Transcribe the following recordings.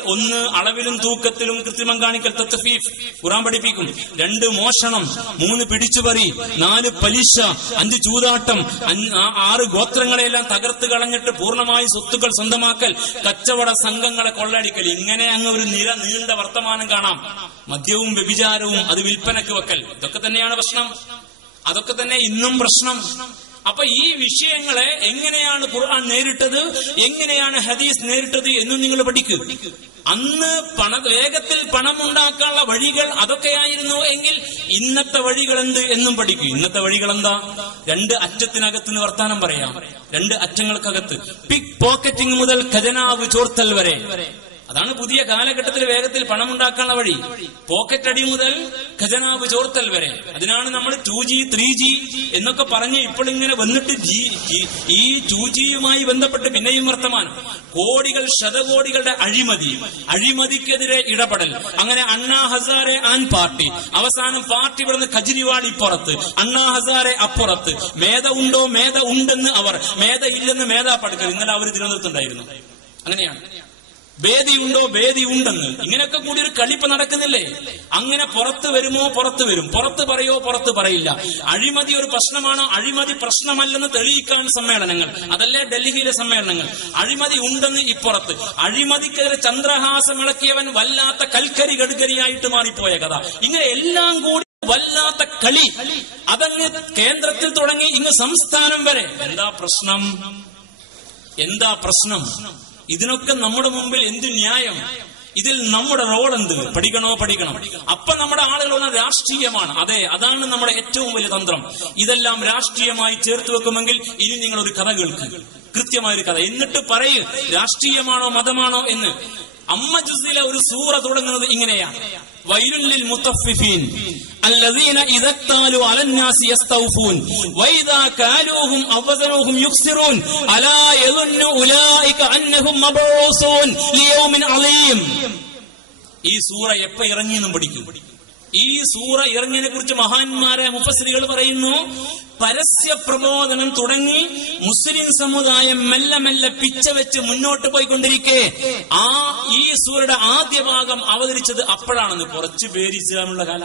ഒന്ന് അളവിലും തൂക്കത്തിലും കൃത്രിമം കാണിക്കൽ തത്ഫീഫ് ഖുറാൻ പഠിപ്പിക്കും. രണ്ട് മോഷണം മൂന്ന് പിടിച്ചുപറി നാല് പലിശ അഞ്ച് ചൂതാട്ടം ആറ് ഗോത്രങ്ങളെല്ലാം തകർത്ത് കളഞ്ഞിട്ട് പൂർണമായി സ്വത്തുക്കൾ സ്വന്തമാക്കൽ കച്ചവട സംഘങ്ങളെ കൊള്ളടിക്കൽ ഇങ്ങനെ അങ്ങ് ഒരു നിര നീണ്ട വർത്തമാനം കാണാം. മദ്യവും വ്യഭിചാരവും അത് വിൽപ്പനക്ക് വെക്കൽ. ഇതൊക്കെ തന്നെയാണ് പ്രശ്നം. അതൊക്കെ തന്നെ ഇന്നും പ്രശ്നം. അപ്പൊ ഈ വിഷയങ്ങളെ എങ്ങനെയാണ് ഖുർആൻ നേരിട്ടത്? എങ്ങനെയാണ് ഹദീസ് നേരിട്ടത് എന്നും നിങ്ങൾ പഠിക്കൂ. അന്ന് പണ വേഗത്തിൽ പണം ഉണ്ടാക്കാനുള്ള വഴികൾ അതൊക്കെയായിരുന്നു എങ്കിൽ ഇന്നത്തെ വഴികൾ എന്ത് എന്നും പഠിക്കൂ. ഇന്നത്തെ വഴികൾ എന്താ രണ്ട് അറ്റത്തിനകത്ത് നിന്ന് വർത്താനം പറയാം. രണ്ട് അറ്റങ്ങൾക്കകത്ത്. പിക് പോക്കറ്റിംഗ് മുതൽ ഖജനാവ് ചോർത്തൽ വരെ. അതാണ് പുതിയ കാലഘട്ടത്തിൽ വേഗത്തിൽ പണം ഉണ്ടാക്കാനുള്ള വഴി. പോക്കറ്റ് അടി മുതൽ ഖജനാവ് ചോർത്തൽ വരെ. അതിനാണ് നമ്മൾ ടു ജി ത്രീ ജി എന്നൊക്കെ പറഞ്ഞ് ഇപ്പോൾ ഇങ്ങനെ വന്നിട്ട് ഈ ടു ജിയുമായി ബന്ധപ്പെട്ട് പിന്നെയും വർത്തമാനം. കോടികൾ ശതകോടികളുടെ അഴിമതി. അഴിമതിക്കെതിരെ ഇടപെടൽ. അങ്ങനെ അണ്ണാ ഹസാരെ ആൻ പാർട്ടി. അവസാനം പാർട്ടി ഇവിടുന്ന് കജ്രിവാൾ ഇപ്പുറത്ത് അണ്ണാ ഹസാരെ അപ്പുറത്ത്. മേധ ഉണ്ടോ മേധ ഉണ്ടെന്ന് അവർ. മേധ ഇല്ലെന്ന് മേധാ പടുക്കൽ ഇന്നലെ അവർ തിരുവനന്തപുരത്തുണ്ടായിരുന്നു. അങ്ങനെയാണ്. വേദി ഉണ്ടെന്ന് ഇങ്ങനെയൊക്കെ കൂടി ഒരു കളിപ്പ് നടക്കുന്നില്ലേ? അങ്ങനെ പുറത്ത് വരുമോ? പുറത്ത് വരും. പുറത്ത് പറയോ? പുറത്ത് പറയില്ല. അഴിമതി ഒരു പ്രശ്നമാണോ? അഴിമതി പ്രശ്നമല്ലെന്ന് തെളിയിക്കാൻ സമ്മേളനങ്ങൾ. അതല്ലേ ഡൽഹിയിലെ സമ്മേളനങ്ങൾ. അഴിമതി ഉണ്ടെന്ന് ഇപ്പുറത്ത്. അഴിമതിക്കെതിരെ ചന്ദ്രഹാസം ഇളക്കിയവൻ വല്ലാത്ത കൽക്കരി ഗഡ്കരിയായിട്ട് മാറിപ്പോയ കഥ. ഇങ്ങനെ എല്ലാം കൂടി വല്ലാത്ത കളി. അതങ്ങ് കേന്ദ്രത്തിൽ തുടങ്ങി ഇങ്ങ് സംസ്ഥാനം വരെ. എന്താ പ്രശ്നം? എന്താ പ്രശ്നം? ഇതിനൊക്കെ നമ്മുടെ മുമ്പിൽ എന്ത് ന്യായം? ഇതിൽ നമ്മുടെ റോൾ എന്ത്? പഠിക്കണോ പഠിക്കണം. അപ്പൊ നമ്മുടെ ആളുകൾ രാഷ്ട്രീയമാണ്. അതെ അതാണ് നമ്മുടെ ഏറ്റവും വലിയ തന്ത്രം. ഇതെല്ലാം രാഷ്ട്രീയമായി ചേർത്ത് വെക്കുമെങ്കിൽ ഇനി നിങ്ങൾ ഒരു കഥ കേൾക്കും. കൃത്യമായ ഒരു കഥ. എന്നിട്ട് പറയൂ രാഷ്ട്രീയമാണോ മതമാണോ എന്ന്. അമ്മ ജുസിലെ ഒരു സൂറ തുടങ്ങുന്നത് ഇങ്ങനെയാണ്. വൈലുല്ലിൽ മുത്തഫിഫീൻ الذين إذا اكتالوا على الناس يستوفون وإذا كالوهم أو وزنوهم يخسرون ألا يظن أولئك أنهم مبعوثون ليوم عظيم ഈ സൂറ എപ്പ ഇറങ്ങിയെന്നും പഠിക്കും ഈ സൂറ ഇറങ്ങിയതിനെ കുറിച്ച് മഹാന്മാരെ മുപ്പസ്ത്രീകൾ പറയുന്നു പരസ്യ പ്രബോധനം തുടങ്ങി മുസ്ലിം സമുദായം മെല്ലെ മെല്ലെ പിച്ച വെച്ച് മുന്നോട്ട് പോയിക്കൊണ്ടിരിക്കെ. ആ ഈ സൂറയുടെ ആദ്യ ഭാഗം അവതരിച്ചത് അപ്പോഴാണെന്ന് കുറച്ചു പേര് ഇസ്ലാമുള്ള കാല.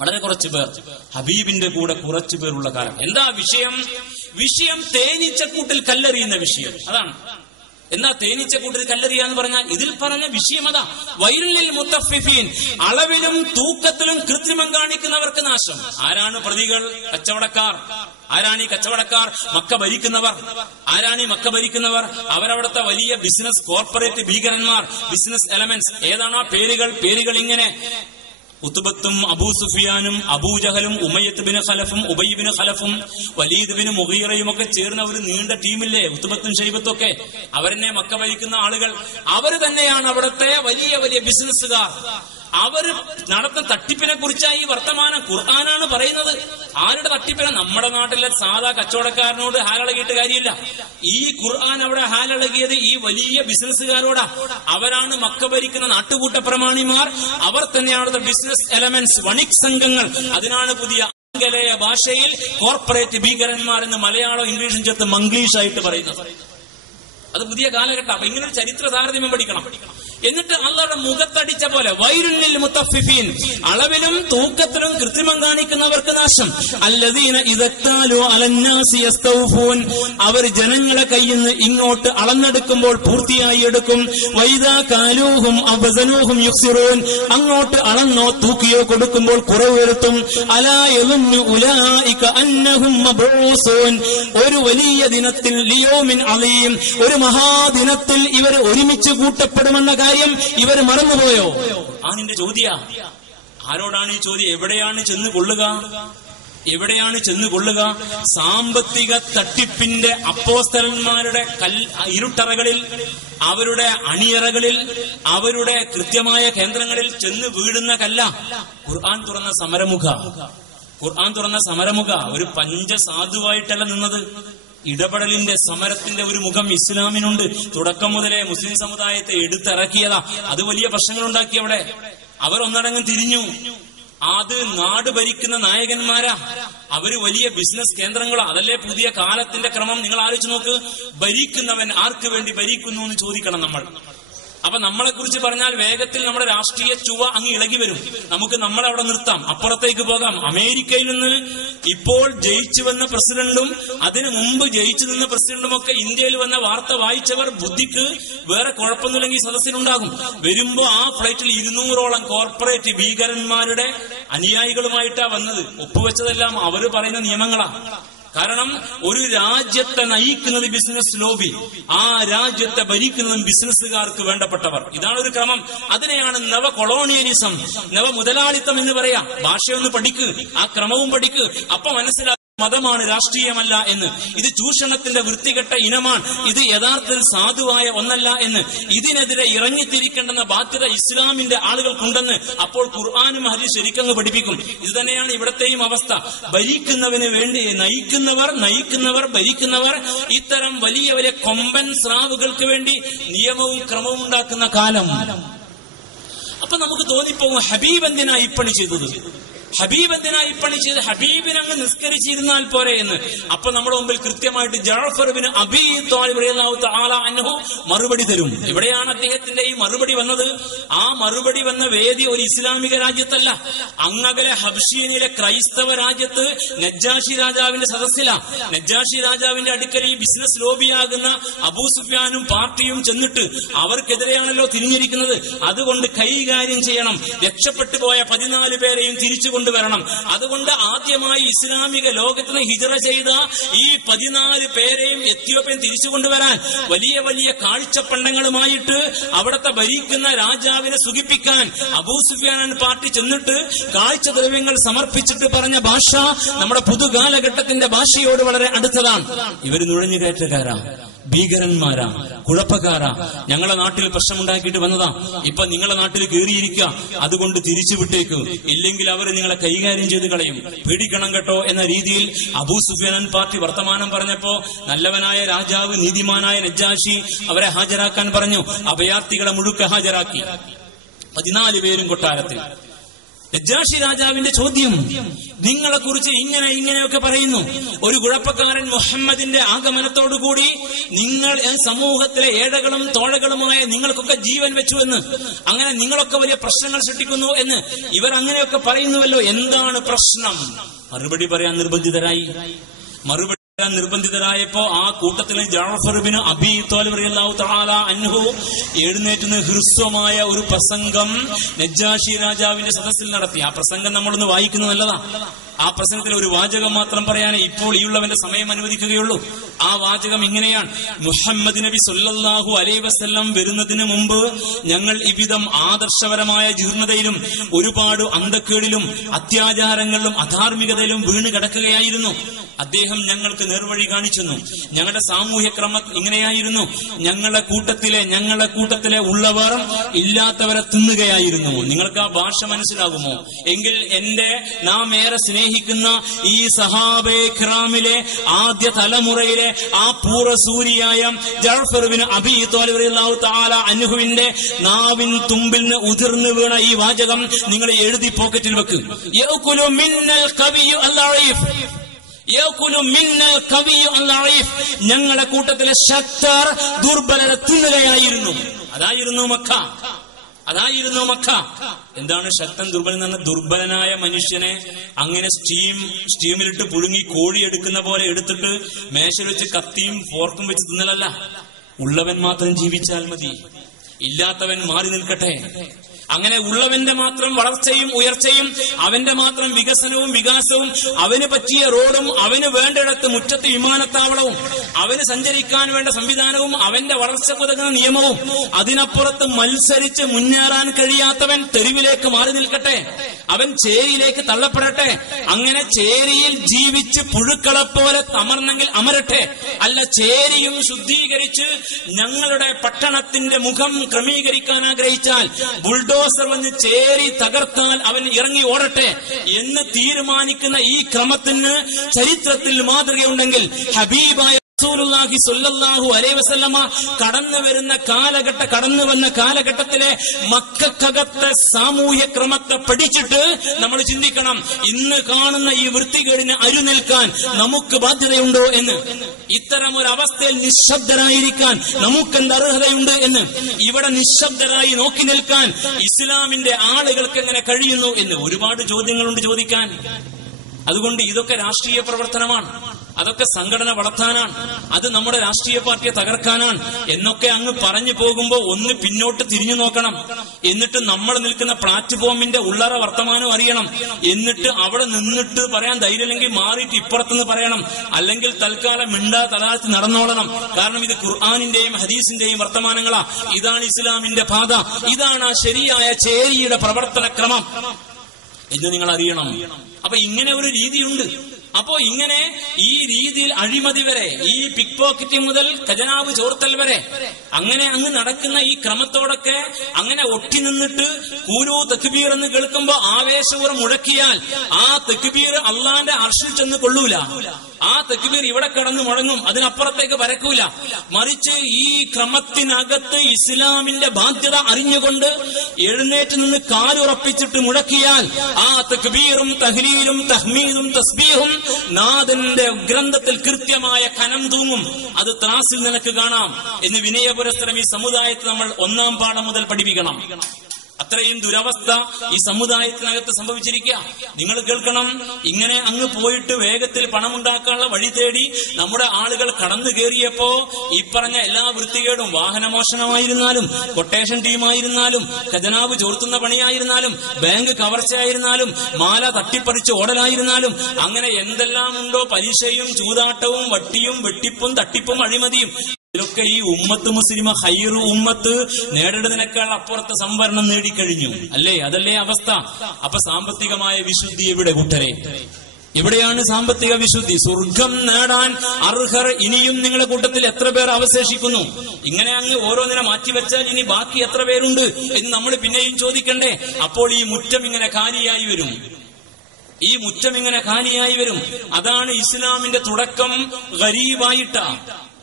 വളരെ കുറച്ചു പേർ. ഹബീബിന്റെ കൂടെ കുറച്ചു പേരുള്ള കാലം. എന്താ വിഷയം? വിഷയം തേനീച്ചക്കൂട്ടിൽ കല്ലെറിയുന്ന വിഷയം. അതാണ്. എന്നാ തേനീച്ച കൂട്ടത്തിൽ കല്ലെറിയ കല്ലെറിയാന്ന് പറഞ്ഞാൽ ഇതിൽ പറഞ്ഞ വിഷയം അതാ. വൈരലിൽ മുത്തഫിഫീൻ അളവിലും തൂക്കത്തിലും കൃത്രിമം കാണിക്കുന്നവർക്ക് നാശം. ആരാണ് പ്രതികൾ? കച്ചവടക്കാർ. ആരാണ് ഈ കച്ചവടക്കാർ? മക്ക ഭരിക്കുന്നവർ. ആരാണ് ഈ മക്ക ഭരിക്കുന്നവർ? അവരവിടുത്തെ വലിയ ബിസിനസ് കോർപ്പറേറ്റ് ഭീകരന്മാർ ബിസിനസ് എലമെന്റ്സ് ഏതാണോ പേരുകൾ? പേരുകൾ ഇങ്ങനെ. ഉത്തുബത്തും അബൂ സുഫിയാനും അബൂജഹലും ഉമയ്യത്ത് ബിന് ഖലഫും ഉബൈ ബിന് ഖലഫും വലീദ് ബിന് മുഹീറയും ഒക്കെ ചേർന്ന ഒരു നീണ്ട ടീമില്ലേ? ഉത്തുബത്തും ഷൈബത്തും ഒക്കെ അവരെന്നെ മക്ക ഭരിക്കുന്ന ആളുകൾ. അവർ തന്നെയാണ് അവിടുത്തെ വലിയ വലിയ ബിസിനസ്സുകാർ അവർ നടത്തുന്ന തട്ടിപ്പിനെ കുറിച്ചായി ഈ വർത്തമാനം ഖുർആനാണ് പറയുന്നത്. ആരുടെ തട്ടിപ്പിനെ? നമ്മുടെ നാട്ടിലെ സാധാ കച്ചവടക്കാരനോട് ഹാലളകിയിട്ട് കാര്യമില്ല. ഈ ഖുർആൻ അവിടെ ഹാലളകിയത് ഈ വലിയ ബിസിനസ്സുകാരോടാ. അവരാണ് മക്ക ഭരിക്കുന്ന നാട്ടുകൂട്ട പ്രമാണിമാർ അവർ തന്നെയാണ് ബിസിനസ് എലമെന്റ്സ് വണിക് സംഘങ്ങൾ. അതിനാണ് പുതിയ ആംഗലേയ ഭാഷയിൽ കോർപ്പറേറ്റ് ഭീകരന്മാർ എന്ന് മലയാളം ഇംഗ്ലീഷും ചേർത്ത് മംഗ്ലീഷ് ആയിട്ട് പറയുന്നത്. അത് പുതിയ കാലഘട്ടം. അപ്പൊ ഇങ്ങനെ ഒരു ചരിത്ര താരതമ്യം പഠിക്കണം. എന്നിട്ട് അള്ളാഹുടെ മുഖത്തടിച്ച പോലെ വൈരുണ്ണിൽ മുത്തഫിഫീൻ അളവിലും തൂക്കത്തിലും കൃത്രിമം കാണിക്കുന്നവർക്ക് നാശം. അല്ലദീന ഇതത്താലോ അലന്നാസി യസ്തൗഫൂൻ അവർ ജനങ്ങളെ കയ്യിൽ നിന്ന് ഇങ്ങോട്ട് അളന്നെടുക്കുമ്പോൾ പൂർത്തിയായി എടുക്കും. വൈദാ കാലൂഹും അവസനൂഹും യുക്സിറൂൻ അങ്ങോട്ട് അളന്നോ തൂക്കിയോ കൊടുക്കുമ്പോൾ കുറവ് വരുത്തും. അലാ യളുന്നു ഉലായിക അന്നഹും ഒരു വലിയ ദിനത്തിൽ ലിയോമിൻ അലീം ഒരു മഹാദിനത്തിൽ ഇവർ ഒരുമിച്ച് കൂട്ടപ്പെടുമെന്ന കാര്യം ഇവർ മറന്നുപോയോ? ആ നിന്റെ ചോദ്യ. ആരോടാണ് ഈ ചോദ്യം? എവിടെയാണ് ചെന്ന് കൊള്ളുക? എവിടെയാണ് ചെന്ന് കൊള്ളുക? സാമ്പത്തിക തട്ടിപ്പിന്റെ അപ്പോസ്തലന്മാരുടെ കൽ ഇരുട്ടറകളിൽ അവരുടെ അണിയറകളിൽ അവരുടെ കൃത്യമായ കേന്ദ്രങ്ങളിൽ ചെന്ന് വീഴുന്ന കല്ല ഖുർആൻ തുറന്ന സമരമുഖ. ഖുർആൻ തുറന്ന സമരമുഖ. ഒരു പഞ്ചസാധുവായിട്ടല്ല നിന്നത്. ഇടപെടലിന്റെ സമരത്തിന്റെ ഒരു മുഖം ഇസ്ലാമിനുണ്ട്. തുടക്കം മുതലേ മുസ്ലിം സമുദായത്തെ എടുത്തിറക്കിയതാ. അത് വലിയ പ്രശ്നങ്ങൾ ഉണ്ടാക്കി അവിടെ. അവർ ഒന്നടങ്കം തിരിഞ്ഞു. അത് നാട് ഭരിക്കുന്ന നായകന്മാരാ. അവർ വലിയ ബിസിനസ് കേന്ദ്രങ്ങളാ. അതല്ലേ പുതിയ കാലത്തിന്റെ ക്രമം? നിങ്ങൾ ആലോചിച്ച് നോക്ക്. ഭരിക്കുന്നവൻ ആർക്ക് വേണ്ടി ഭരിക്കുന്നു എന്ന് ചോദിക്കണം നമ്മൾ. അപ്പൊ നമ്മളെ കുറിച്ച് പറഞ്ഞാൽ വേഗത്തിൽ നമ്മുടെ രാഷ്ട്രീയ ചുവ അങ്ങ് ഇളകി വരും. നമുക്ക് നമ്മളെ അവിടെ നിർത്താം. അപ്പുറത്തേക്ക് പോകാം. അമേരിക്കയിൽ നിന്ന് ഇപ്പോൾ ജയിച്ചു വന്ന പ്രസിഡന്റും അതിനു മുമ്പ് ജയിച്ചു നിന്ന പ്രസിഡന്റും ഒക്കെ ഇന്ത്യയിൽ വന്ന വാർത്ത വായിച്ചവർ ബുദ്ധിക്ക് വേറെ കുഴപ്പമൊന്നുമില്ലെങ്കിൽ സദസ്സിലുണ്ടാകും. വരുമ്പോ ആ ഫ്ലൈറ്റിൽ ഇരുന്നൂറോളം കോർപ്പറേറ്റ് ഭീകരന്മാരുടെ അനുയായികളുമായിട്ടാ വന്നത്. ഒപ്പുവെച്ചതെല്ലാം അവർ പറയുന്ന നിയമങ്ങളാ. കാരണം ഒരു രാജ്യത്തെ നയിക്കുന്നത് ബിസിനസ് ലോബി ആ രാജ്യത്തെ ഭരിക്കുന്നതും ബിസിനസ്സുകാർക്ക് വേണ്ടപ്പെട്ടവർ. ഇതാണ് ഒരു ക്രമം. അതിനെയാണ് നവ കൊളോണിയലിസം നവ മുതലാളിത്തം എന്ന് പറയാം. ഭാഷയൊന്ന് പഠിക്ക് ആ ക്രമവും പഠിക്ക്. അപ്പൊ മനസ്സിലാക്കും മതമാണ് രാഷ്ട്രീയമല്ല എന്ന്. ഇത് ചൂഷണത്തിന്റെ വൃത്തികെട്ട ഇനമാണ്. ഇത് യഥാർത്ഥത്തിൽ സാധുവായ ഒന്നല്ല എന്ന്. ഇതിനെതിരെ ഇറങ്ങിത്തിരിക്കേണ്ടെന്ന ബാധ്യത ഇസ്ലാമിന്റെ ആളുകൾക്കുണ്ടെന്ന് അപ്പോൾ ഖുർആാനും ഹരി ശരിക്കങ്ങ് പഠിപ്പിക്കും. ഇത് തന്നെയാണ് ഇവിടത്തെയും അവസ്ഥ. ഭരിക്കുന്നവന് വേണ്ടി നയിക്കുന്നവർ നയിക്കുന്നവർ ഭരിക്കുന്നവർ ഇത്തരം വലിയ വലിയ കൊമ്പൻ സ്രാവുകൾക്ക് വേണ്ടി നിയമവും ക്രമവും ഉണ്ടാക്കുന്ന കാലം. അപ്പൊ നമുക്ക് തോന്നിപ്പോകും ഹബീബ് എന്തിനാ ഇപ്പണി ചെയ്തത്? ഹബീബ് എന്തിനാ ഇപ്പണി ചെയ്ത് ഹബീബിനെ അങ്ങ് നിസ്കരിച്ചിരുന്നാൽ പോരെ എന്ന്. അപ്പൊ നമ്മുടെ മുമ്പിൽ കൃത്യമായിട്ട് ജാഫർബിന് അബീ മറുപടി തരും. ഇവിടെയാണ് അദ്ദേഹത്തിന്റെ ഈ മറുപടി വന്നത്. ആ മറുപടി വന്ന വേദി ഒരു ഇസ്ലാമിക രാജ്യത്തല്ല. അങ്ങകലെ ഹബ്ഷീനിലെ ക്രൈസ്തവ രാജ്യത്ത് നജ്ജാഷി രാജാവിന്റെ സദസ്സില. നജ്ജാഷി രാജാവിന്റെ അടുക്കൽ ഈ ബിസിനസ് ലോബിയാകുന്ന അബൂ സുഫിയാനും പാർട്ടിയും ചെന്നിട്ട് അവർക്കെതിരെയാണല്ലോ തിരിഞ്ഞിരിക്കുന്നത്. അതുകൊണ്ട് കൈകാര്യം ചെയ്യണം. രക്ഷപ്പെട്ടു പോയ പതിനാല് പേരെയും തിരിച്ചു കൊണ്ടുവരണം. അതുകൊണ്ട് ആദ്യമായി ഇസ്ലാമിക ലോകത്തിന് ഹിജറ ചെയ്ത ഈ പതിനാല് പേരെയും എത്യോപ്യൻ തിരിച്ചു കൊണ്ടുവരാൻ വലിയ വലിയ കാഴ്ചപ്പണ്ടങ്ങളുമായിട്ട് അവിടത്തെ ഭരിക്കുന്ന രാജാവിനെ സുഖിപ്പിക്കാൻ അബൂ സുഫിയാൻ പാർട്ടി ചെന്നിട്ട് കാഴ്ച ദ്രവ്യങ്ങൾ സമർപ്പിച്ചിട്ട് പറഞ്ഞ ഭാഷ നമ്മുടെ പുതുകാലഘട്ടത്തിന്റെ ഭാഷയോട് വളരെ അടുത്തതാണ്. ഇവർ നുഴഞ്ഞുകയറ്റക്കാരാ ഭീകരന്മാരാ കുഴപ്പക്കാരാ ഞങ്ങളെ നാട്ടിൽ പ്രശ്നമുണ്ടാക്കിയിട്ട് വന്നതാ. ഇപ്പൊ നിങ്ങളെ നാട്ടിൽ കയറിയിരിക്കുക അതുകൊണ്ട് തിരിച്ചു വിട്ടേക്ക്. ഇല്ലെങ്കിൽ അവർ നിങ്ങളെ കൈകാര്യം ചെയ്ത് കളയും. പേടിക്കണം കേട്ടോ എന്ന രീതിയിൽ അബൂ സുഫിയാൻ പാർട്ടി വർത്തമാനം പറഞ്ഞപ്പോ നല്ലവനായ രാജാവ് നീതിമാനായ നജ്ജാഷി അവരെ ഹാജരാക്കാൻ പറഞ്ഞു. അഭയാർത്ഥികളെ മുഴുക്ക ഹാജരാക്കി. പതിനാല് പേരും കൊട്ടാരത്തിൽ. നജ്ജാഷി രാജാവിന്റെ ചോദ്യം. നിങ്ങളെ കുറിച്ച് ഇങ്ങനെ ഇങ്ങനെയൊക്കെ പറയുന്നു. ഒരു കുഴപ്പക്കാരൻ മുഹമ്മദിന്റെ ആഗമനത്തോടുകൂടി നിങ്ങൾ സമൂഹത്തിലെ ഏഴകളും തോഴകളുമായ നിങ്ങൾക്കൊക്കെ ജീവൻ വെച്ചു എന്ന് അങ്ങനെ നിങ്ങളൊക്കെ വലിയ പ്രശ്നങ്ങൾ സൃഷ്ടിക്കുന്നു എന്ന് ഇവർ അങ്ങനെയൊക്കെ പറയുന്നുവല്ലോ. എന്താണ് പ്രശ്നം? മറുപടി പറയാൻ നിർബന്ധിതരായി. മറുപടി നിർബന്ധിതരായപ്പോ ആ കൂട്ടത്തിലെ ജാഫർബിന് അബി തോലറിയാവു തആല അൻഹു എഴുന്നേറ്റുന്ന ഹ്രസ്വമായ ഒരു പ്രസംഗം നജ്ജാഷി രാജാവിന്റെ സദസ്സിൽ നടത്തി. ആ പ്രസംഗം നമ്മളൊന്ന് വായിക്കുന്നത് നല്ലതാ. ആ പ്രസംഗത്തിൽ ഒരു വാചകം മാത്രം പറയാനേ ഇപ്പോൾ ഈ ഉള്ളവന്റെ സമയം അനുവദിക്കുകയുള്ളൂ. ആ വാചകം ഇങ്ങനെയാണ്. മുഹമ്മദ് നബി സൊല്ലാഹു അലൈ വസല്ലം വരുന്നതിന് മുമ്പ് ഞങ്ങൾ ഇവിധം ആദർശപരമായ ജീർണതയിലും ഒരുപാട് അന്തക്കേടിലും അത്യാചാരങ്ങളിലും അധാർമികതയിലും വീണ് കിടക്കുകയായിരുന്നു. അദ്ദേഹം ഞങ്ങൾക്ക് നേർവഴി കാണിച്ചെന്നു. ഞങ്ങളുടെ സാമൂഹ്യ ക്രമം ഇങ്ങനെയായിരുന്നു. ഞങ്ങളുടെ കൂട്ടത്തിലെ ഞങ്ങളുടെ കൂട്ടത്തിലെ ഉള്ളവർ ഇല്ലാത്തവരെ തിന്നുകയായിരുന്നു. നിങ്ങൾക്ക് ആ ഭാഷ മനസ്സിലാകുമോ? എങ്കിൽ എന്റെ നാം ഏറെ സ്നേഹിക്കുന്ന ഈ സഹാബെ ഖ്രാമിലെ ആദ്യ തലമുറയിലെ ആ പൂർവസൂരിയായ ജർഫർബിന് അബി തോലിവറിയാഹു താല അനുഹുവിന്റെ നാവിൻ തുമ്പിൽ നിന്ന് ഉതിർന്നു വീണ ഈ വാചകം നിങ്ങൾ എഴുതി പോക്കറ്റിൽ വെക്ക്. ഞങ്ങളുടെ കൂട്ടത്തിലെ ശക്തർ ദുർബലരെ തിന്നുകയായിരുന്നു. അതായിരുന്നു മക്ക. അതായിരുന്നു മക്ക. എന്താണ് ശക്തൻ ദുർബലൻ എന്ന ദുർബലനായ മനുഷ്യനെ അങ്ങനെ സ്റ്റീം സ്റ്റീമിലിട്ട് പുഴുങ്ങി കോഴി എടുക്കുന്ന പോലെ എടുത്തിട്ട് മേശയിൽ വെച്ച് കത്തിയും ഫോർക്കും വെച്ച് തിന്നലല്ല. ഉള്ളവൻ മാത്രം ജീവിച്ചാൽ മതി. ഇല്ലാത്തവൻ മാറി നിൽക്കട്ടെ. അങ്ങനെ ഉള്ളവന്റെ മാത്രം വളർച്ചയും ഉയർച്ചയും അവന്റെ മാത്രം വികസനവും വികാസവും അവന് പറ്റിയ റോഡും അവന് വേണ്ടിടത്ത് മുറ്റത്ത് വിമാനത്താവളവും അവന് സഞ്ചരിക്കാൻ വേണ്ട സംവിധാനവും അവന്റെ വളർച്ച കുതകുന്ന നിയമവും അതിനപ്പുറത്ത് മത്സരിച്ച് മുന്നേറാൻ കഴിയാത്തവൻ തെരുവിലേക്ക് മാറി നിൽക്കട്ടെ അവൻ ചേരിയിലേക്ക് തള്ളപ്പെടട്ടെ അങ്ങനെ ചേരിയിൽ ജീവിച്ച് പുഴുക്കളെപ്പോലെ തമർന്നെങ്കിൽ അമരട്ടെ അല്ല ചേരിയും ശുദ്ധീകരിച്ച് ഞങ്ങളുടെ പട്ടണത്തിന്റെ മുഖം ക്രമീകരിക്കാൻ ആഗ്രഹിച്ചാൽ ബുൾഡോസർ വന്ന് ചേരി തകർത്താൽ അവൻ ഇറങ്ങി ഓടട്ടെ എന്ന് തീരുമാനിക്കുന്ന ഈ ക്രമത്തിന് ചരിത്രത്തിൽ മാതൃകയുണ്ടെങ്കിൽ ഹബീബായ റസൂലുള്ളാഹി സ്വല്ലല്ലാഹു അലൈഹി വസല്ലമ കടന്നു വരുന്ന കാലഘട്ട കടന്നു വന്ന കാലഘട്ടത്തിലെ മക്കക്കകത്തെ സാമൂഹ്യ ക്രമത്തെ പഠിച്ചിട്ട് നമ്മൾ ചിന്തിക്കണം ഇന്ന് കാണുന്ന ഈ വൃത്തികേടിന് അരുനിൽക്കാൻ നമുക്ക് ബാധ്യതയുണ്ടോ എന്ന്. ഇത്തരം ഒരു അവസ്ഥയിൽ നിശബ്ദരായിരിക്കാൻ നമുക്കെന്ത് അർഹതയുണ്ട് എന്ന്. ഇവിടെ നിശബ്ദരായി നോക്കി നിൽക്കാൻ ഇസ്ലാമിന്റെ ആളുകൾക്ക് എങ്ങനെ കഴിയുന്നു എന്ന് ഒരുപാട് ചോദ്യങ്ങളുണ്ട് ചോദിക്കാൻ. അതുകൊണ്ട് ഇതൊക്കെ രാഷ്ട്രീയ പ്രവർത്തനമാണ്. അതൊക്കെ സംഘടന വളർത്താനാണ്. അത് നമ്മുടെ രാഷ്ട്രീയ പാർട്ടിയെ തകർക്കാനാണ്. എന്നൊക്കെ അങ്ങ് പറഞ്ഞു പോകുമ്പോൾ ഒന്ന് പിന്നോട്ട് തിരിഞ്ഞു നോക്കണം. എന്നിട്ട് നമ്മൾ നിൽക്കുന്ന പ്ലാറ്റ്ഫോമിന്റെ ഉള്ളറ വർത്തമാനം അറിയണം. എന്നിട്ട് അവിടെ നിന്നിട്ട് പറയാൻ ധൈര്യമില്ലെങ്കിൽ മാറിയിട്ട് ഇപ്പുറത്തുനിന്ന് പറയണം. അല്ലെങ്കിൽ തൽക്കാലം മിണ്ടാ തലാത്ത് നടന്നോളണം. കാരണം ഇത് ഖുർആാനിന്റെയും ഹദീസിന്റെയും വർത്തമാനങ്ങളാ. ഇതാണ് ഇസ്ലാമിന്റെ പാത. ഇതാണ് ആ ശരിയായ ചേരിയുടെ പ്രവർത്തന ക്രമം എന്ന് നിങ്ങൾ അറിയണം. അപ്പൊ ഇങ്ങനെ ഒരു രീതിയുണ്ട്. അപ്പോ ഇങ്ങനെ ഈ രീതിയിൽ അഴിമതി വരെ ഈ പിക് പോക്കറ്റിംഗ് മുതൽ ഖജനാവ് ചോർത്തൽ വരെ. അങ്ങനെ അങ്ങ് നടക്കുന്ന ഈ ക്രമത്തോടൊക്കെ അങ്ങനെ ഒട്ടി നിന്നിട്ട് കൂലു തെക്കുബീർ എന്ന് കേൾക്കുമ്പോ ആവേശപൂർവം മുഴക്കിയാൽ ആ തെക്കുബീർ അള്ളാന്റെ അർഷിൽ ചെന്ന് കൊള്ളൂല. ആ തെക്കുബീർ ഇവിടെ കിടന്ന് മുഴങ്ങും അതിനപ്പുറത്തേക്ക് വരക്കൂല മറിച്ച് ഈ ക്രമത്തിനകത്ത് ഇസ്ലാമിന്റെ ബാധ്യത അറിഞ്ഞുകൊണ്ട് എഴുന്നേറ്റ് നിന്ന് കാലുറപ്പിച്ചിട്ട് മുഴക്കിയാൽ ആ തെക്കുബീറും തഹ്ലീലും തഹ്മീദും തസ്ബീഹും നാഥന്റെ ഗ്രന്ഥത്തിൽ കൃത്യമായ കനം തൂങ്ങും. അത് ത്രാസിൽ നിനക്ക് കാണാം. എന്ന് വിനയപുരസ്തരം ഈ സമുദായത്തെ നമ്മൾ ഒന്നാം പാഠം മുതൽ പഠിപ്പിക്കണം. അത്രയും ദുരവസ്ഥ ഈ സമുദായത്തിനകത്ത് സംഭവിച്ചിരിക്കുക. നിങ്ങൾ കേൾക്കണം ഇങ്ങനെ അങ്ങ് പോയിട്ട് വേഗത്തിൽ പണമുണ്ടാക്കാനുള്ള വഴി തേടി നമ്മുടെ ആളുകൾ കടന്നു കയറിയപ്പോ ഈ പറഞ്ഞ എല്ലാ വൃത്തികേടും വാഹനമോഷണമായിരുന്നാലും കൊട്ടേഷൻ ടീമായിരുന്നാലും ഖജനാവ് ചോർത്തുന്ന പണിയായിരുന്നാലും ബാങ്ക് കവർച്ചയായിരുന്നാലും മാല തട്ടിപ്പറിച്ച് ഓടലായിരുന്നാലും അങ്ങനെ എന്തെല്ലാം ഉണ്ടോ പലിശയും ചൂതാട്ടവും വട്ടിയും വെട്ടിപ്പും തട്ടിപ്പും അഴിമതിയും. ഇതിലൊക്കെ ഈ ഉമ്മത്ത് മുസ്ലിമ ഹയ്യർ ഉമ്മത്ത് നേടേണ്ടതിനേക്കാൾ അപ്പുറത്തെ സംവരണം നേടിക്കഴിഞ്ഞു. അല്ലേ? അതല്ലേ അവസ്ഥ. അപ്പൊ സാമ്പത്തികമായ വിശുദ്ധി എവിടെ കുട്ടരെ എവിടെയാണ് സാമ്പത്തിക വിശുദ്ധി? സ്വർഗം നേടാൻ അർഹർ ഇനിയും നിങ്ങളുടെ കൂട്ടത്തിൽ എത്ര പേർ അവശേഷിക്കുന്നു? ഇങ്ങനെ അങ്ങ് ഓരോന്നിനെ മാറ്റിവെച്ചാൽ ഇനി ബാക്കി എത്ര പേരുണ്ട് എന്ന് നമ്മൾ പിന്നെയും ചോദിക്കണ്ടേ? അപ്പോൾ ഈ മുറ്റം ഇങ്ങനെ കാലിയായി വരും. ഈ മുറ്റം ഇങ്ങനെ കാലിയായി വരും. അതാണ് ഇസ്ലാമിന്റെ തുടക്കം. ഗരീബായിട്ട.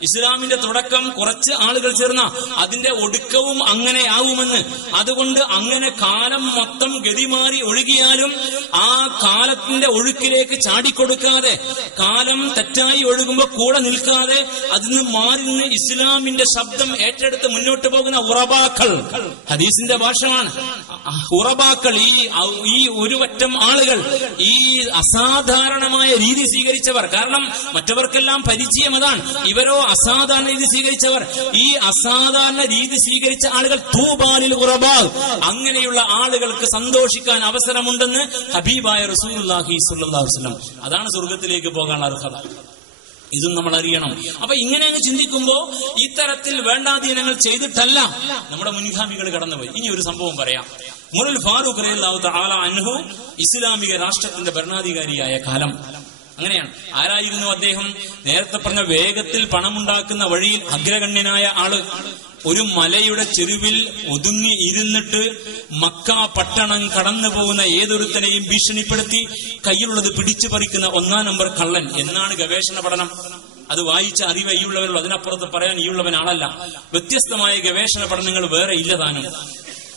ഇസ്ലാമിന്റെ തുടക്കം കുറച്ച് ആളുകൾ ചേർന്ന അതിന്റെ ഒടുക്കവും അങ്ങനെ ആവുമെന്ന്. അതുകൊണ്ട് അങ്ങനെ കാലം മൊത്തം ഗതിമാറി ഒഴുകിയാലും ആ കാലത്തിന്റെ ഒഴുക്കിലേക്ക് ചാടിക്കൊടുക്കാതെ കാലം തെറ്റായി ഒഴുകുമ്പോൾ കൂടെ നിൽക്കാതെ അതിന് മാറി നിന്ന് ഇസ്ലാമിന്റെ ശബ്ദം ഏറ്റെടുത്ത് മുന്നോട്ട് പോകുന്ന ഉറബാക്കൾ. ഹദീസിന്റെ ഭാഷമാണ് ഉറബാക്കൾ ഈ ഈ ഒരു വറ്റം ആളുകൾ ഈ അസാധാരണമായ രീതി സ്വീകരിച്ചവർ. കാരണം മറ്റവർക്കെല്ലാം പരിചയം അതാണ്. ഇവരോ അസാധാരണ രീതി സ്വീകരിച്ചവർ. ഈ അസാധാരണ രീതി സ്വീകരിച്ച ആളുകൾ തൂബാലിൽ ഉറബാൽ അങ്ങനെയുള്ള ആളുകൾക്ക് സന്തോഷിക്കാൻ അവസരമുണ്ടെന്ന് ഹബീബായ അലൈഹി വസല്ലം. അതാണ് സ്വർഗത്തിലേക്ക് പോകാനുള്ള അർഹത. ഇതും നമ്മൾ അറിയണം. അപ്പൊ ഇങ്ങനെ അങ്ങ് ചിന്തിക്കുമ്പോ ഇത്തരത്തിൽ വേണ്ടാധീനങ്ങൾ ചെയ്തിട്ടല്ല നമ്മുടെ മുൻഗാമികൾ കടന്നുപോയി. ഇനി ഒരു സംഭവം പറയാം. മുറൽ ഫാറൂഖ് തആല അൻഹു ഇസ്ലാമിക രാഷ്ട്രത്തിന്റെ ഭരണാധികാരിയായ കാലം. അങ്ങനെയാണ്. ആരായിരുന്നു അദ്ദേഹം? നേരത്തെ പറഞ്ഞ വേഗത്തിൽ പണമുണ്ടാക്കുന്ന വഴിയിൽ അഗ്രഗണ്യനായ ആൾ. ഒരു മലയുടെ ചെരുവിൽ ഒതുങ്ങി ഇരുന്നിട്ട് മക്ക പട്ടണം കടന്നു പോകുന്ന ഏതൊരുത്തനെയും ഭീഷണിപ്പെടുത്തി കയ്യിലുള്ളത് പിടിച്ചു പറിക്കുന്ന ഒന്നാം നമ്പർ കള്ളൻ എന്നാണ് ഗവേഷണ പഠനം. അത് വായിച്ച അറിവ് ഈ ഉള്ളവരുള്ളൂ അതിനപ്പുറത്ത് പറയാൻ ഈ ആളല്ല. വ്യത്യസ്തമായ ഗവേഷണ പഠനങ്ങൾ വേറെ ഇല്ലതാനും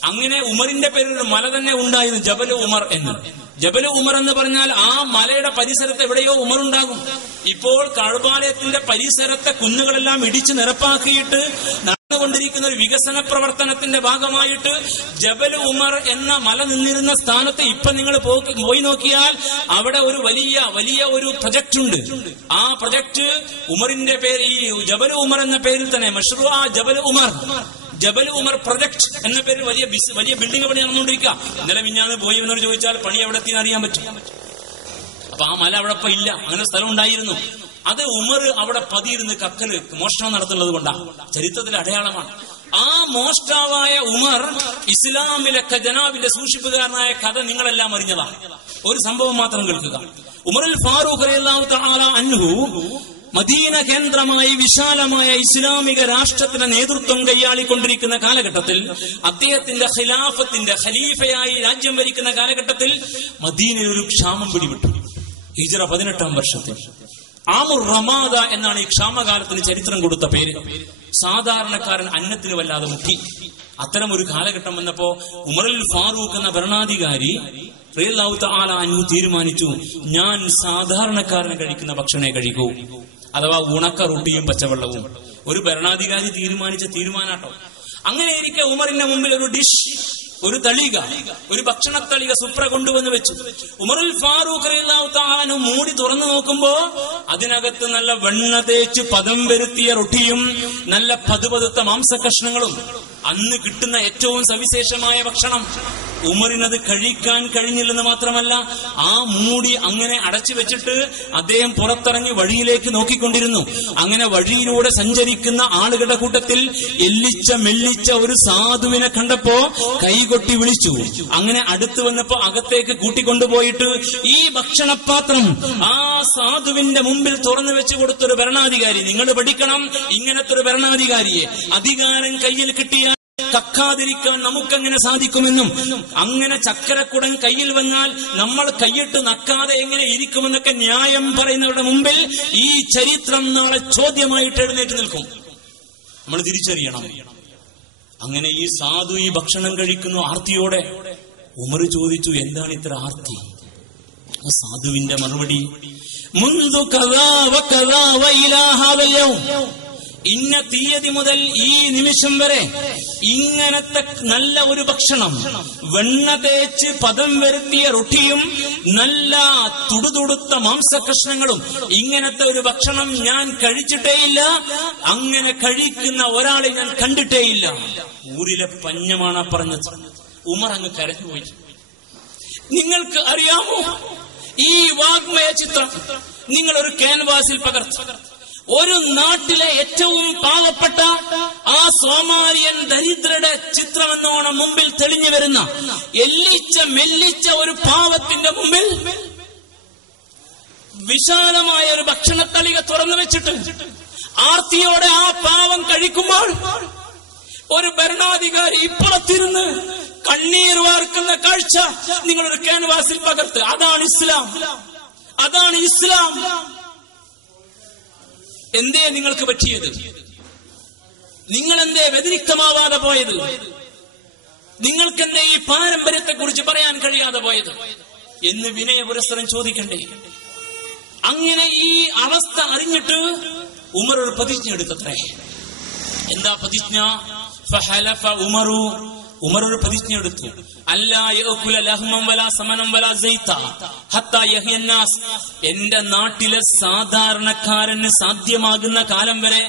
അങ്ങനെ ഉമറിന്റെ പേരിൽ ഒരു മല തന്നെ ഉണ്ടായിരുന്നു ജബൽ ഉമർ എന്ന്. ജബൽ ഉമർ എന്ന് പറഞ്ഞാൽ ആ മലയുടെ പരിസരത്ത് എവിടെയോ ഉമർ ഉണ്ടാകും ഇപ്പോൾ കഴുപാലയത്തിന്റെ പരിസരത്തെ കുന്നുകളെല്ലാം ഇടിച്ചു നിരപ്പാക്കിയിട്ട് നടന്നുകൊണ്ടിരിക്കുന്ന ഒരു വികസന പ്രവർത്തനത്തിന്റെ ഭാഗമായിട്ട് ജബൽ ഉമർ എന്ന മല നിന്നിരുന്ന സ്ഥാനത്ത് ഇപ്പൊ നിങ്ങൾ പോയി നോക്കിയാൽ അവിടെ ഒരു വലിയ വലിയ ഒരു പ്രൊജക്ട് ഉണ്ട്. ആ പ്രൊജക്ട് ഉമറിന്റെ പേര് ഈ ജബൽ ഉമർ എന്ന പേരിൽ തന്നെ മഷ്റു ആ Jabal Omar. Jabal Omar project എന്ന പേരിൽ വലിയ വലിയ ബിൽഡിംഗ് പണി നടന്നുകൊണ്ടിരിക്കുക. ഇന്നലെ മിഞ്ഞാന്ന് പോയി എന്നോട് ചോദിച്ചാൽ പണി എവിടെ എത്തിയെന്ന് അറിയാൻ പറ്റും. അപ്പൊ ആ മല അവിടെ ഇല്ല. അങ്ങനെ സ്ഥലം ഉണ്ടായിരുന്നു. അത് ഉമർ അവിടെ പതിയിരുന്ന് കക്കൽ മോഷണം നടത്തുന്നത് കൊണ്ടാണ് ചരിത്രത്തിലെ അടയാളമാണ്. ആ മോഷ്ടാവായ ഉമർ ഇസ്ലാമിലെ ഖജനാവിന്റെ സൂക്ഷിപ്പുകാരനായ കഥ നിങ്ങളെല്ലാം അറിഞ്ഞതാണ് ഒരു സംഭവം മാത്രം കേൾക്കുക. ഉമറുൽ ഫാറൂഖ് അൻഹു മദീന കേന്ദ്രമായി വിശാലമായ ഇസ്ലാമിക രാഷ്ട്രത്തിന് നേതൃത്വം കൈയാളിക്കൊണ്ടിരിക്കുന്ന കാലഘട്ടത്തിൽ അദ്ദേഹത്തിന്റെ ഖിലാഫത്തിന്റെ ഖലീഫയായി രാജ്യം ഭരിക്കുന്ന കാലഘട്ടത്തിൽ മദീനയിൽ ഒരു ക്ഷാമം പിടിപെട്ടു. ഹിജറ പതിനെട്ടാം വർഷത്തിൽ. ആമുർ റമാദ എന്നാണ് ഈ ക്ഷാമകാലത്തിന് ചരിത്രം കൊടുത്ത പേര്. സാധാരണക്കാരൻ അന്നത്തിന് വല്ലാതെ മുട്ടി. അത്തരം ഒരു കാലഘട്ടം വന്നപ്പോ ഉമറുൽ ഫാറൂഖ് എന്ന ഭരണാധികാരി തആല അൻഹു തീരുമാനിച്ചു ഞാൻ സാധാരണക്കാരന് കഴിക്കുന്ന ഭക്ഷണേ കഴിക്കൂ. അഥവാ ഉണക്ക റൊട്ടിയും പച്ചവെള്ളവും. ഒരു ഭരണാധികാരി തീരുമാനിച്ച തീരുമാനാട്ടോ. അങ്ങനെ ഇരിക്കെ ഉമറിന്റെ മുമ്പിൽ ഒരു ഡിഷ് ഒരു തളിക ഒരു ഭക്ഷണത്തളിക സുപ്ര കൊണ്ടുവന്ന് വെച്ചു. ഉമറുൽ ഫാറൂഖ് തആല മൂടി തുറന്നു നോക്കുമ്പോ അതിനകത്ത് നല്ല വെണ്ണ തേച്ച് പദം വരുത്തിയ റൊട്ടിയും നല്ല പതുപതുത്ത മാംസകഷ്ണങ്ങളും അന്ന് കിട്ടുന്ന ഏറ്റവും സവിശേഷമായ ഭക്ഷണം. ഉമറിനത് കഴിക്കാൻ കഴിഞ്ഞില്ലെന്ന് മാത്രമല്ല ആ മൂടി അങ്ങനെ അടച്ചു വെച്ചിട്ട് അദ്ദേഹം പുറത്തിറങ്ങി വഴിയിലേക്ക് നോക്കിക്കൊണ്ടിരുന്നു. അങ്ങനെ വഴിയിലൂടെ സഞ്ചരിക്കുന്ന ആളുകളുടെ കൂട്ടത്തിൽ എല്ലിച്ച മെല്ലിച്ച ഒരു സാധുവിനെ കണ്ടപ്പോ കൈകൊട്ടി വിളിച്ചു. അങ്ങനെ അടുത്ത് വന്നപ്പോ അകത്തേക്ക് കൂട്ടിക്കൊണ്ടുപോയിട്ട് ഈ ഭക്ഷണപാത്രം ആ സാധുവിന്റെ മുമ്പിൽ തുറന്നു വെച്ചു കൊടുത്തൊരു ഭരണാധികാരി. നിങ്ങൾ പഠിക്കണം ഇങ്ങനത്തെ ഒരു ഭരണാധികാരിയെ. അധികാരം കയ്യിൽ കിട്ടിയ കക്കാതിരിക്കാൻ നമുക്കെങ്ങനെ സാധിക്കുമെന്നും അങ്ങനെ ചക്കരക്കുടൻ കയ്യിൽ വന്നാൽ നമ്മൾ കൈയിട്ട് നക്കാതെ എങ്ങനെ ഇരിക്കുമെന്നൊക്കെ ന്യായം പറയുന്നവരുടെ മുമ്പിൽ ഈ ചരിത്രം നാളെ ചോദ്യമായിട്ട് എഴുന്നേറ്റ് നിൽക്കും. നമ്മൾ തിരിച്ചറിയണം. അങ്ങനെ ഈ സാധു ഈ ഭക്ഷണം കഴിക്കുന്നു ആർത്തിയോടെ ഉമർ ചോദിച്ചു എന്താണ് ഇത്ര ആർത്തി? സാധുവിന്റെ മറുപടി മുന്തു കഥാ ഇന്ന തീയതി മുതൽ ഈ നിമിഷം വരെ ഇങ്ങനത്തെ നല്ല ഒരു ഭക്ഷണം വെണ്ണ തേച്ച് പദം വരുത്തിയ റൊട്ടിയും നല്ല തുടുതുടുത്ത മാംസകഷ്ണങ്ങളും ഇങ്ങനത്തെ ഒരു ഭക്ഷണം ഞാൻ കഴിച്ചിട്ടേയില്ല അങ്ങനെ കഴിക്കുന്ന ഒരാളെ ഞാൻ കണ്ടിട്ടേയില്ല. ഊരിലെ പഞ്ഞമാണ് പറഞ്ഞത്. ഉമർ അങ്ങ് കരഞ്ഞുപോയി നിങ്ങൾക്ക് അറിയാമോ? ഈ വാഗ്മയ ചിത്രം നിങ്ങൾ ഒരു ക്യാൻവാസിൽ പകർത്തി. ഒരു നാട്ടിലെ ഏറ്റവും പാവപ്പെട്ട ആ സോമാലിയൻ ദരിദ്രയുടെ ചിത്രമെന്നോണം മുമ്പിൽ തെളിഞ്ഞു വരുന്ന എല്ലിച്ച മെല്ലിച്ച ഒരു പാവത്തിന്റെ മുമ്പിൽ വിശാലമായ ഒരു ഭക്ഷണത്തളിക തുറന്നു വെച്ചിട്ട് ആർത്തിയോടെ ആ പാവം കഴിക്കുമ്പോൾ ഒരു ഭരണാധികാരി ഇപ്പുറത്തിരുന്ന് കണ്ണീർ വാർക്കുന്ന കാഴ്ച നിങ്ങളൊരു ക്യാൻവാസിൽ പകർത്ത്. അതാണ് ഇസ്ലാം. അതാണ് ഇസ്ലാം. എന്തേ നിങ്ങൾക്ക് പറ്റിയത്? നിങ്ങൾ എന്തേ വ്യതിരിക്തമാവാതെ പോയത്? നിങ്ങൾക്കെന്തേ ഈ പാരമ്പര്യത്തെ കുറിച്ച് പറയാൻ കഴിയാതെ പോയത്? എന്ന് വിനയ പുരസ്സരം ചോദിക്കണ്ടേ? അങ്ങനെ ഈ അവസ്ഥ അറിഞ്ഞിട്ട് ഉമർ ഒരു പ്രതിജ്ഞ എടുത്തത്രേ എന്താ പ്രതിജ്ഞ? ഫഹലഫ ഉമറു ഉമർ ഒരു പ്രതിജ്ഞ എടുത്തു. എന്റെ നാട്ടിലെ സാധാരണക്കാരന് സാധ്യമാകുന്ന കാലം വരെ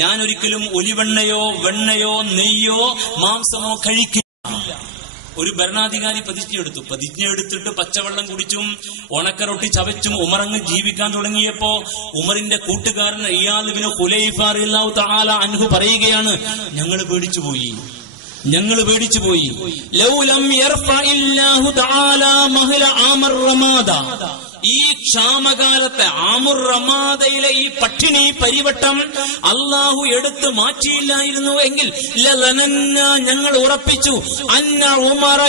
ഞാൻ ഒരിക്കലും ഒലിവെണ്ണയോ വെണ്ണയോ നെയ്യോ മാംസമോ കഴിക്കില്ല. ഒരു ഭരണാധികാരി പ്രതിജ്ഞ എടുത്തു. പ്രതിജ്ഞ എടുത്തിട്ട് പച്ചവെള്ളം കുടിച്ചും ഉണക്കറൊട്ടി ചവച്ചും ഉമറങ്ങ് ജീവിക്കാൻ തുടങ്ങിയപ്പോ ഉമറിന്റെ കൂട്ടുകാരൻ ഇയാലിബിന് ഹുലൈഫാർ അൻഹു പറയുകയാണ് ഞങ്ങൾ പേടിച്ചു പോയി ഞങ്ങൾ പേടിച്ചു പോയി. ലൗലം ഈ ക്ഷാമകാലത്തെ ആമുർ റമാദയിലെ ഈ പട്ടിണി പരിവട്ടം അള്ളാഹു എടുത്ത് മാറ്റിയില്ലായിരുന്നു എങ്കിൽ ഞങ്ങൾ ഉറപ്പിച്ചു അന്ന ഉമറ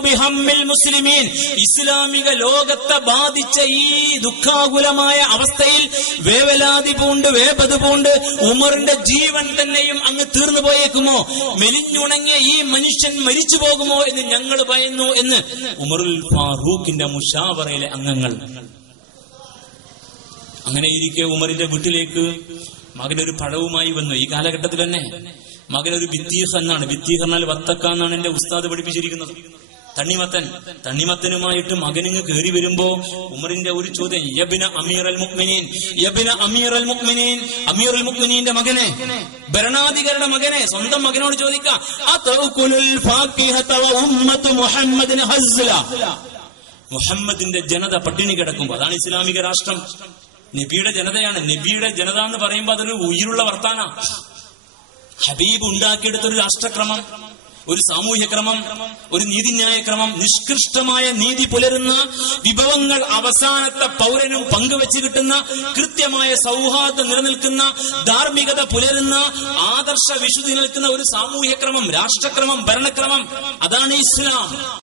ബിഹമ്മിൽ മുസ്ലിമീൻ. ഇസ്ലാമിക ലോകത്തെ ബാധിച്ച ഈ ദുഃഖാകുലമായ അവസ്ഥയിൽ വേവലാതി പൂണ്ട് വേപത് പൂണ്ട് ഉമറിന്റെ ജീവൻ തന്നെയും അങ്ങ് തീർന്നു പോയേക്കുമോ? മെലിഞ്ഞുണങ്ങിയ ഈ മനുഷ്യൻ മരിച്ചു പോകുമോ എന്ന് ഞങ്ങൾ ഭയന്നു എന്ന് ഉമറുൽ ഫാറൂഖിന്റെ മുഷാവറയിലെ അംഗങ്ങൾ അങ്ങനെ ഇരിക്കെ ഉമറിന്റെ വീട്ടിലേക്ക് മകനൊരു പഴവുമായി വന്നു. ഈ കാലഘട്ടത്തിൽ തന്നെ മകനൊരു വിത്തീഹ് എന്നാണ്. വിത്തീഹ് എന്നാൽ വത്തക്ക എന്നാണ് എന്റെ ഉസ്താദ് പഠിപ്പിച്ചിരിക്കുന്നത്. തണ്ണിമത്തൻ തണ്ണിമത്തനുമായിട്ട് മകനിങ് കയറി വരുമ്പോ ഉമറിന്റെ ഒരു ചോദ്യം യബിന അമീർ അൽ മുക്മിനീൻ യബിന അമീർ അൽ മുക്മിനീൻ അമീർ അൽ മുക്മിനീന്റെ മകനെ ഭരണാധികാരിയുടെ മകനെ സ്വന്തം മകനോട് ചോദിക്കാം മുഹമ്മദിന്റെ ജനത പട്ടിണി കിടക്കുമ്പോ അതാണ് ഇസ്ലാമിക രാഷ്ട്രം. നബിയുടെ ജനതയാണ്. നബിയുടെ ജനത എന്ന് പറയുമ്പോൾ അതൊരു ഉயிருള്ള വർത്താന. ഹബീബ് ഉണ്ടാക്കിയെടുത്തൊരു രാഷ്ട്രക്രമം ഒരു സാമൂഹ്യ ക്രമം ഒരു നീതിന്യായ ക്രമം നിഷ്കൃഷ്ടമായ നീതി പുലരുന്ന വിഭവങ്ങൾ അവസാനത്തെ പൗരനും പങ്കുവെച്ച് കിട്ടുന്ന കൃത്യമായ സൗഹാർദ്ദം നിലനിൽക്കുന്ന ധാർമ്മികത പുലരുന്ന ആദർശ വിശുദ്ധി നിൽക്കുന്ന ഒരു സാമൂഹ്യ ക്രമം രാഷ്ട്രക്രമം ഭരണക്രമം. അതാണ് ഇസ്ലാം.